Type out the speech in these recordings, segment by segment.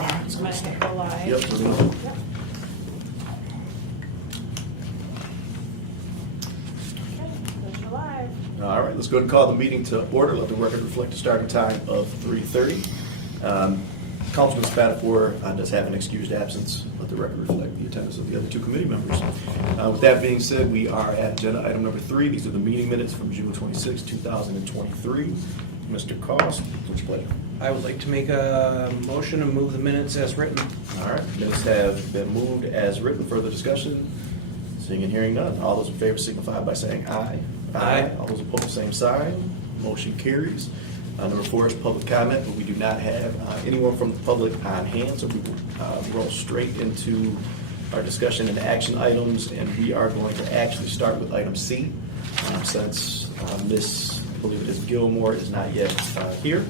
Might have to go live. Yep. Yep. Okay, there's your live. All right, let's go ahead and call the meeting to order. Let the record reflect a starting time of 3:30. Councilman Spatafor does have an excused absence. Let the record reflect the attendance of the other two committee members. With that being said, we are at agenda item number 3. These are the meeting minutes from June 26, 2023. Mr. Cost, what's your pleasure? I would like to make a motion to move the minutes as written. All right, minutes have been moved as written. Further discussion? Seeing and hearing none. All those in favor signify by saying aye. Aye. All those opposed, same sign. Motion carries. Number 4 is public comment, but we do not have anyone from the public on hand, so we will roll straight into our discussion and action items, and we are going to actually start with item C, since Miss, I believe it is Gilmore, is not yet here.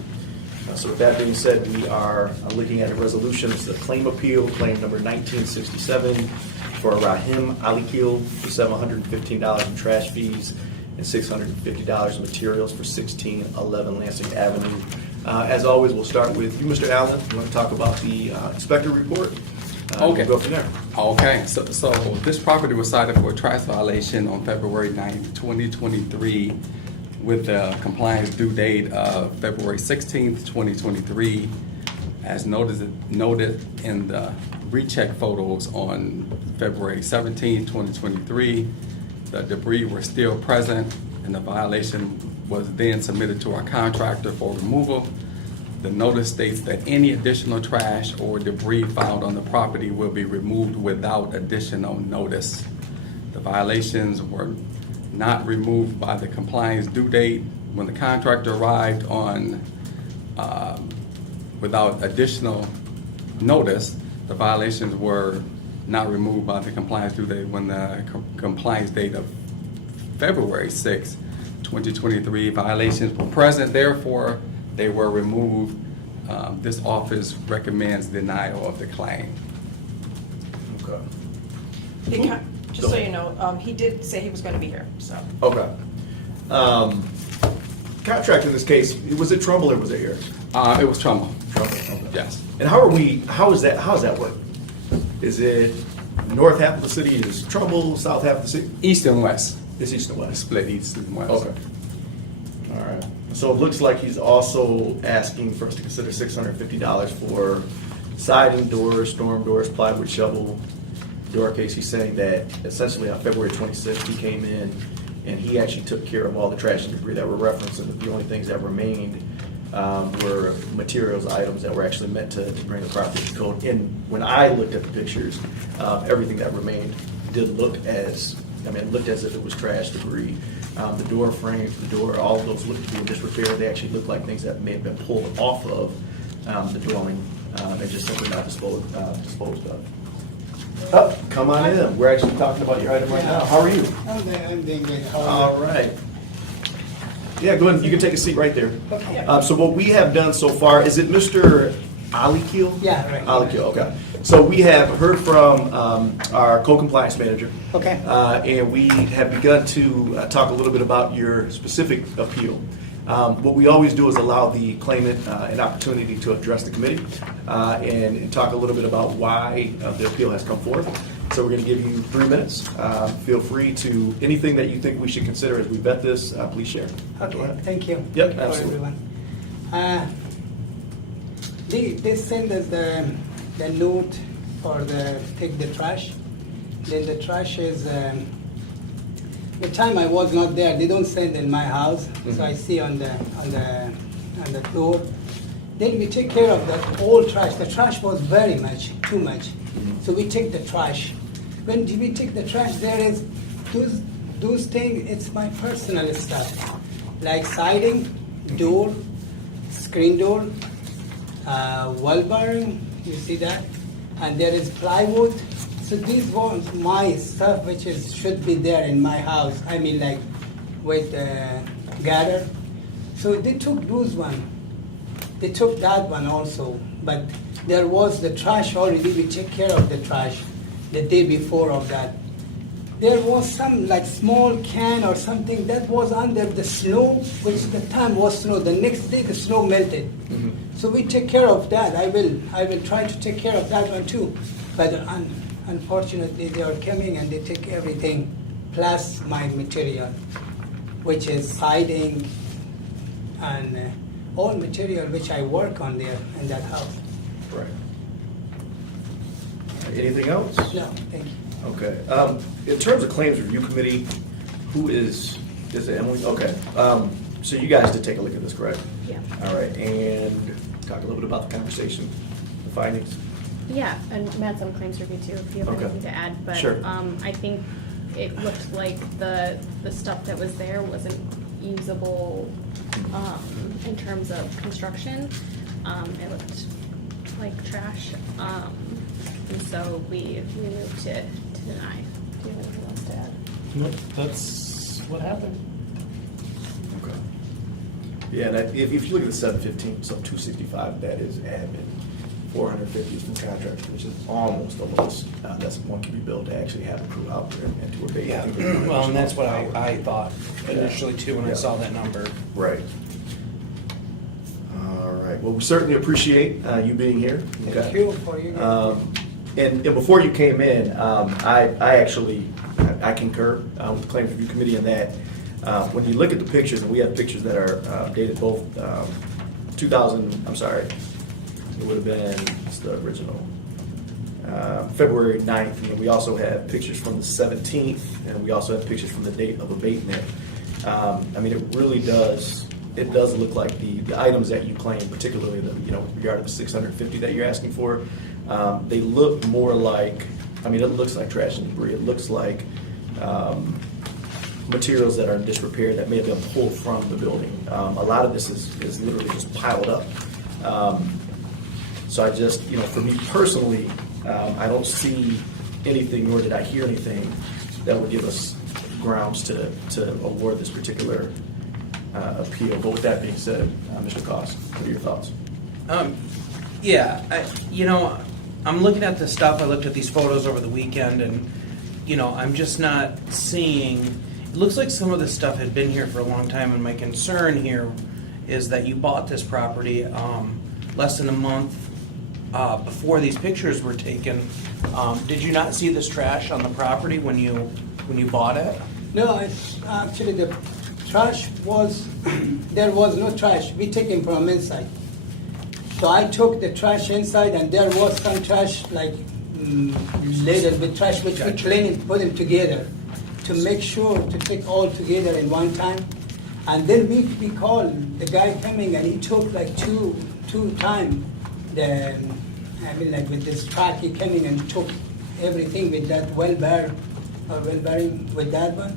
So with that being said, we are looking at a resolution. It's the claim appeal, claim number 1967 for Rahim Alikil for $715 in trash fees and $650 in materials for 1611 Lansing Avenue. As always, we'll start with you, Mr. Allen. You want to talk about the inspector report? Okay. We'll go from there. Okay, so this property was cited for a trash violation on February 9th, 2023, with a compliance due date of February 16th, 2023. As noted in the recheck photos on February 17th, 2023, the debris were still present, and the violation was then submitted to our contractor for removal. The notice states that any additional trash or debris found on the property will be removed without additional notice. The violations were not removed by the compliance due date. When the contractor arrived on without additional notice, the violations were not removed by the compliance due date when the compliance date of February 6, 2023 violations were present. Therefore, they were removed. This office recommends denial of the claim. Okay. Just so you know, he did say he was going to be here, so. Okay. Contract in this case, was it Trumbull or was it here? It was Trumbull. Trumbull, okay. Yes. And how does that work? Is it north half of the city is Trumbull, south half of the city? East and west. It's east and west. Split east and west. Okay. All right. So it looks like he's also asking for us to consider $650 for siding, doors, storm doors, plywood, shovel, door case. He's saying that essentially on February 26th, he came in and he actually took care of all the trash and debris that were referenced, and the only things that remained were materials, items that were actually meant to bring the property to code. And when I looked at the pictures, everything that remained did look it looked as if it was trash, debris. The door frames, the door, all of those looked to be in disrepair. They actually looked like things that may have been pulled off of the dwelling and just simply not disposed of. Oh, come on in. We're actually talking about your item right now. How are you? I'm doing good. All right. Yeah, go ahead. You can take a seat right there. Okay. So what we have done so far, is it Mr. Alikil? Yeah, right. Alikil, okay. So we have heard from our co-compliance manager. Okay. And we have begun to talk a little bit about your specific appeal. What we always do is allow the claimant an opportunity to address the committee and talk a little bit about why the appeal has come forth. So we're going to give you 3 minutes. Feel free to, anything that you think we should consider as we vet this, please share. Go Okay, ahead. thank you. Yep, For absolutely. everyone. They send us the note for take the trash. Then the trash is, the time I was not there, they don't send in my house, so I see on the floor. Then we take care of that old trash. The trash was too much. So we take the trash. When we take the trash, there is those things. It's my personal stuff, like siding, door, screen door, wall bearing. You see that, and there is plywood. So these ones, my stuff, which should be there in my house. I mean, like with gather. So they took those one. They took that one also, but there was the trash already. We took care of the trash the day before of that. there was some like small can or something that was under the snow, which the time was snow. The next day the snow melted. So we take care of that. I will try to take care of that one too. But unfortunately they are coming and they take everything plus my material, which is siding and all material which I work on there in that house. Right. Anything else? No, thank you. Okay. In terms of claims review committee, who is it Emily? Okay. So you guys did take a look at this, correct? Yeah. All right, and talk a little bit about the conversation, the findings. Yeah, and Matt's on claims review too, if you have Okay. anything to add, but, Sure. I think it looked like the stuff that was there wasn't usable, in terms of construction. It looked like trash, and so we moved to deny. Do you have anything else to add? Nope, that's what happened. Okay. Yeah, and if you look at the 715, so 265, that is admin. 450 is from contractors, which is almost the lowest. That's one can be billed to actually have a crew out there and to abate. Yeah, well, and that's what I thought initially too when I Yeah. saw that number. Right. All right. Well, we certainly appreciate you being here. Thank Okay. you for you guys. And before you came in, I actually concur with the Claims Review Committee in that when you look at the pictures, and we have pictures that are dated both 2000, I'm sorry, it would have been, it's the original, February 9th, and we also have pictures from the 17th, and we also have pictures from the date of abatement. I mean, it really does, it does look like the items that you claim, particularly the, with regard to the 650 that you're asking for, they look more like, I mean, it looks like trash and debris. It looks like materials that are in disrepair that may have been pulled from the building. A lot of this is literally just piled up. So I just, for me personally, I don't see anything, nor did I hear anything that would give us grounds to award this particular appeal. But with that being said, Mr. Koss, what are your thoughts? Yeah, I'm looking at this stuff. I looked at these photos over the weekend, and I'm just not seeing. It looks like some of this stuff had been here for a long time, and my concern here is that you bought this property less than a month before these pictures were taken. Did you not see this trash on the property when you bought it? No, it's actually the trash was, there was no trash. We took it from inside. So I took the trash inside and there was some trash, like little bit trash, which we clean it, put them together to make sure to take all together in one time. And then we called the guy coming and he took like two times like with this truck, he coming and took everything with that wheelbarrow with that one.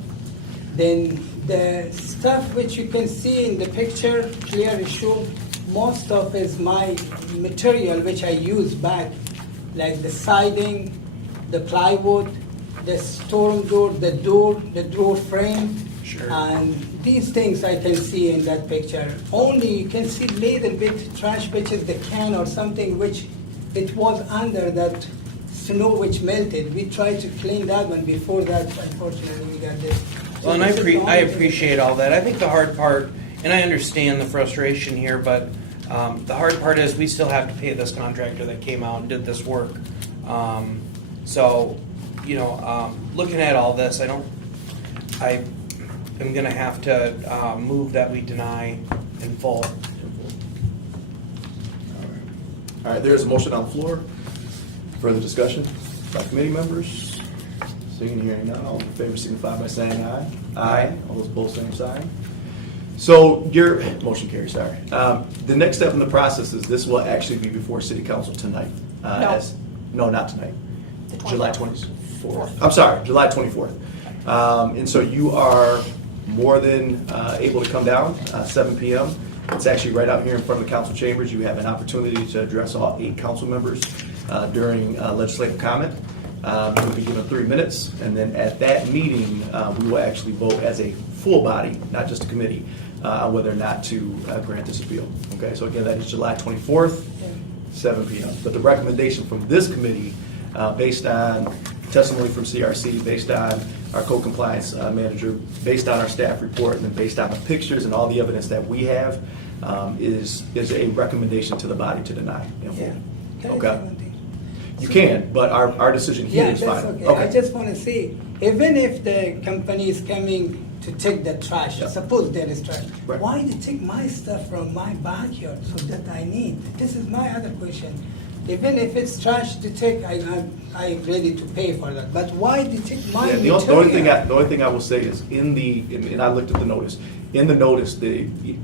Then the stuff which you can see in the picture clearly show most of is my material which I use back, like the siding, the plywood, the storm door, the door frame. Sure. And these things I can see in that picture. Only you can see little bit trash, which is the can or something which it was under that snow which melted. We tried to clean that one before that. Unfortunately, we got this. Well, and I appreciate all that. I think the hard part, and I understand the frustration here, but the hard part is we still have to pay this contractor that came out and did this work. Looking at all this, I am going to have to move that we deny in full. All right, there's a motion on the floor. Further discussion by committee members? Seeing and hearing none, all in favor signify by saying aye. Aye. All those opposed, same sign. So your motion carries, sorry. The next step in the process is this will actually be before City Council tonight. No. No, not tonight. The July 24th. 24th. I'm sorry, July 24th. And so you are more than able to come down, 7 p.m. It's actually right out here in front of the council chambers. You have an opportunity to address all 8 council members during legislative comment. You'll be given 3 minutes, and then at that meeting, we will actually vote as a full body, not just a committee, on whether or not to grant this appeal. Okay, so again, that is July 24th, 7 p.m. But the recommendation from this committee, based on testimony from CRC based on our code compliance manager, based on our staff report, and then based on the pictures and all the evidence that we have, is a recommendation to the body to deny. Yeah. Can I say Okay. one thing? You can, but our decision here Yeah, is that's final. okay. I just want to see, even if the company is coming to take the trash, Yeah. suppose there is trash, Right. why they take my stuff from my backyard so that I need? This is my other question. Even if it's trash to take, I'm ready to pay for that. But why they take my Yeah, material? the only thing I will say is and I looked at the notice. In the notice,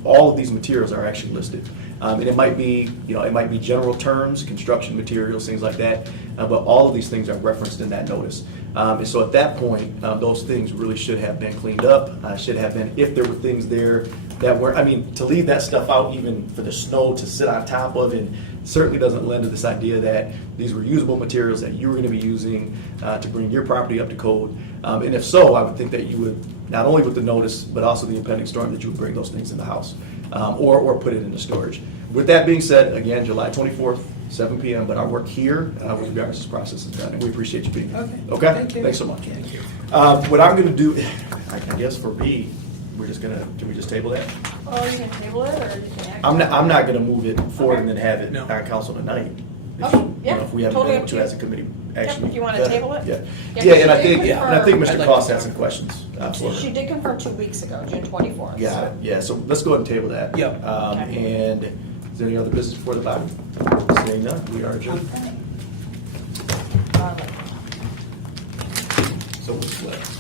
all of these materials are actually listed. And it might be, it might be general terms, construction materials, things like that. But all of these things are referenced in that notice. And so at that point, those things really should have been cleaned up. Should have been, if there were things there that were, to leave that stuff out even for the snow to sit on top of, and certainly doesn't lend to this idea that these were usable materials that you were going to be using to bring your property up to code. And if so, I would think that you would, not only with the notice, but also the impending storm, that you would bring those things in the house or put it into storage. With that being said, again, July 24th, 7 p.m., but our work here with regards to this process is done, and we appreciate you being here. Okay. Thank you. Thanks so much. Thank you. What I'm going to do, I guess for B, can we just table that? Oh, you can table it, or you can act? I'm not gonna move it forward and then have it No. on council tonight. Okay, yeah, If we haven't totally been up able to to you. as a committee, Yep, actually. if you wanna table it? Yeah, Yeah, yeah, and I she did think, Mr. I'd like Cross to- had some questions, She absolutely. did confirm 2 weeks ago, June 24th. Yeah, so- yeah, so let's go ahead and table that. Yep. Okay. And is there any other business before the body? Seeing none, we are adjourned. Um, So we'll split.